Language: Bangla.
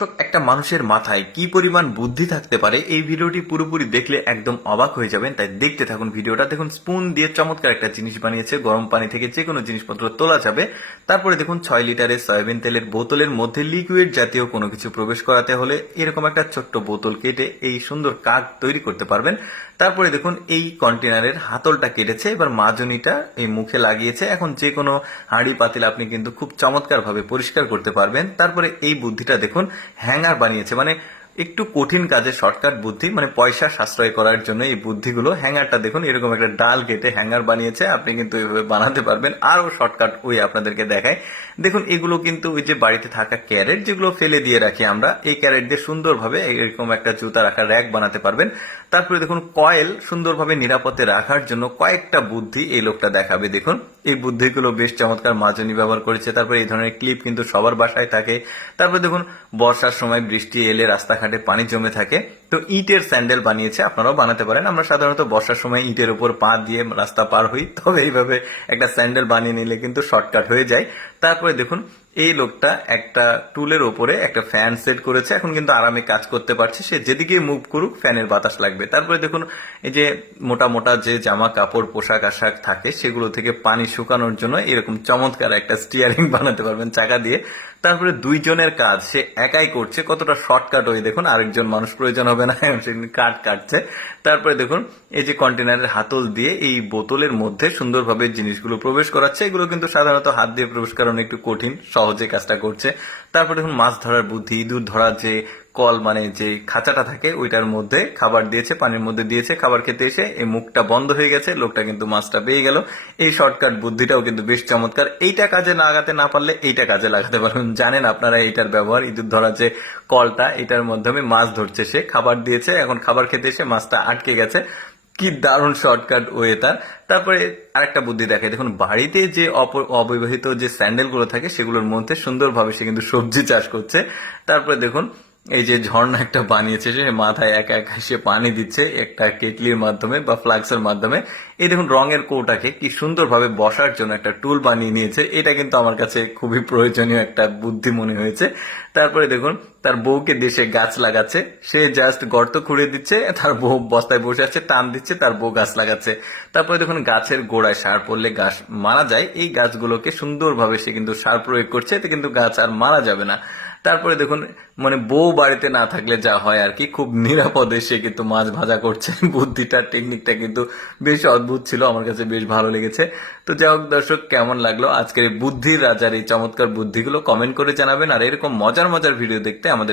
একটা মানুষের মাথায় কি পরিমাণ বুদ্ধি থাকতে পারে এই ভিডিওটি পুরোপুরি দেখলে একদম অবাক হয়ে যাবেন। তাই দেখতে থাকুন ভিডিওটা। দেখুন স্পুন দিয়ে চমৎকার একটা জিনিস বানিয়েছে, গরম পানি থেকে যে কোনো জিনিসপত্র তোলা যাবে। তারপরে দেখুন 6 লিটারের সয়াবিন তেলের বোতলের মধ্যে লিকুইড জাতীয় কোনো কিছু প্রবেশ করাতে হলে এরকম একটা ছোট্ট বোতল কেটে এই সুন্দর কাক তৈরি করতে পারবেন। তারপরে দেখুন এই কন্টেনারের হাতলটা কেটেছে, এবার মাজনিটা এই মুখে লাগিয়েছে। এখন যে কোনো হাঁড়ি পাতিল আপনি কিন্তু খুব চমৎকার ভাবে পরিষ্কার করতে পারবেন। তারপরে এই বুদ্ধিটা দেখুন হ্যাঙ্গার বানিয়েছে, মানে একটু কঠিন কাজে শর্টকাট বুদ্ধি, মানে পয়সা সাশ্রয় করার জন্য এই বুদ্ধিগুলো। হ্যাঙ্গারটা দেখুন এরকম একটা ডাল কেটে হ্যাঙ্গার বানিয়েছে, আপনি কিন্তু এইভাবে বানাতে পারবেন। আরো শর্টকাট ওই আপনাদেরকে দেখায়। দেখুন এগুলো কিন্তু ওই যে বাড়িতে থাকা ক্যারেট যেগুলো ফেলে দিয়ে রাখি আমরা, এই ক্যারেট দিয়ে সুন্দরভাবে এরকম একটা জুতা রাখার র্যাক বানাতে পারবেন। তারপরে দেখুন কয়েল সুন্দরভাবে নিরাপদে রাখার জন্য কয়েকটা বুদ্ধি এই লোকটা দেখাবে। দেখুন এই বুদ্ধিগুলো বেশ চমৎকার মাজনি ব্যবহার করেছে। তারপরে এই ধরনের ক্লিপ কিন্তু সবার বাসায় থাকে। তারপরে দেখুন বর্ষার সময় বৃষ্টি এলে রাস্তাঘাটে পানি জমে থাকে, তো ইটের স্যান্ডেল বানিয়েছে, আপনারাও বানাতে পারেন। আমরা সাধারণত বর্ষার সময় ইটের উপর পা দিয়ে রাস্তা পার হই, তবে এইভাবে একটা স্যান্ডেল বানিয়ে নিলে কিন্তু শর্টকাট হয়ে যায়। তারপরে দেখুন এই লোকটা একটা টুলের ওপরে একটা ফ্যান সেট করেছে, এখন কিন্তু আরামে কাজ করতে পারছে। সে যেদিকে মুভ করুক ফ্যানের বাতাস লাগবে। তারপরে দেখুন এই যে মোটা মোটা যে জামা কাপড় পোশাক আশাক থাকে সেগুলো থেকে পানি শুকানোর জন্য এরকম চমৎকার একটা স্টিয়ারিং বানাতে পারবেন চাকা দিয়ে। তারপরে দুইজনের কাজ সে একাই করছে, কতটা শর্টকাট হয়ে দেখুন, আরেকজন মানুষ প্রয়োজন হবে না, সে কাঠ কাটছে। তারপরে দেখুন এই যে কন্টেনারের হাতল দিয়ে এই বোতলের মধ্যে সুন্দরভাবে জিনিসগুলো প্রবেশ করাচ্ছে। এগুলো কিন্তু সাধারণত হাত দিয়ে প্রবেশ করানো একটু কঠিন, সহজে কাজটা করছে। তারপরে দেখুন মাছ ধরার বুদ্ধি, ইঁদুর ধরার যে কল মানে যে খাঁচাটা থাকে ওইটার মধ্যে খাবার দিয়েছে, পানির মধ্যে দিয়েছে, খাবার খেতে এসে এই মুখটা বন্ধ হয়ে গেছে, লোকটা কিন্তু মাছটা পেয়ে গেল। এই শর্টকাট বুদ্ধিটাও কিন্তু বেশ চমৎকার। এইটা কাজে লাগাতে না পারলে এইটা কাজে লাগাতে পারবেন। জানেন আপনারা এইটার ব্যবহার, ইঁদুর ধরার যে কলটা এটার মাধ্যমে মাছ ধরছে, সে খাবার দিয়েছে, এখন খাবার খেতে এসে মাছটা আটকে গেছে। কি দারুণ শর্টকাট ওয়ে তার। তারপরে আরেকটা বুদ্ধি দেখে, দেখুন বাড়িতে যে অব্যবহৃত যে স্যান্ডেল গুলো থাকে সেগুলোর মধ্যে সুন্দরভাবে সে কিন্তু সবজি চাষ করছে। তারপরে দেখুন এই যে ঝর্ণা একটা বানিয়েছে, সে মাথায় একা একা সে পানি দিচ্ছে একটা কেটলির মাধ্যমে বা ফ্লাক্সের মাধ্যমে। এই দেখুন রঙের কৌটাকে কি সুন্দরভাবে বসার জন্য একটা টুল বানিয়ে নিয়েছে। এটা কিন্তু আমার কাছে খুবই প্রয়োজনীয় একটা বুদ্ধি মনে হয়েছে। তারপরে দেখুন তার বউকে দেশে গাছ লাগাচ্ছে, সে জাস্ট গর্ত খুঁড়ে দিচ্ছে, তার বউ বস্তায় বসে আছে, টান দিচ্ছে, তার বউ গাছ লাগাচ্ছে। তারপরে দেখুন গাছের গোড়ায় সার পড়লে গাছ মারা যায়, এই গাছগুলোকে সুন্দরভাবে সে কিন্তু সার প্রয়োগ করছে, এতে কিন্তু গাছ আর মারা যাবে না। তারপরে দেখুন মানে বউ বাড়িতে না থাকলে যা হয় আর কি, খুব নিরাপদে সে কিন্তু মাছ ভাজা করছে। বুদ্ধিটা টেকনিকটা কিন্তু বেশ অদ্ভুত ছিল, আমার কাছে বেশ ভালো লেগেছে। তো যাই হোক দর্শক, কেমন লাগলো আজকের এই বুদ্ধির রাজার এই চমৎকার বুদ্ধিগুলো কমেন্ট করে জানাবেন। আর এরকম মজার মজার ভিডিও দেখতে আমাদের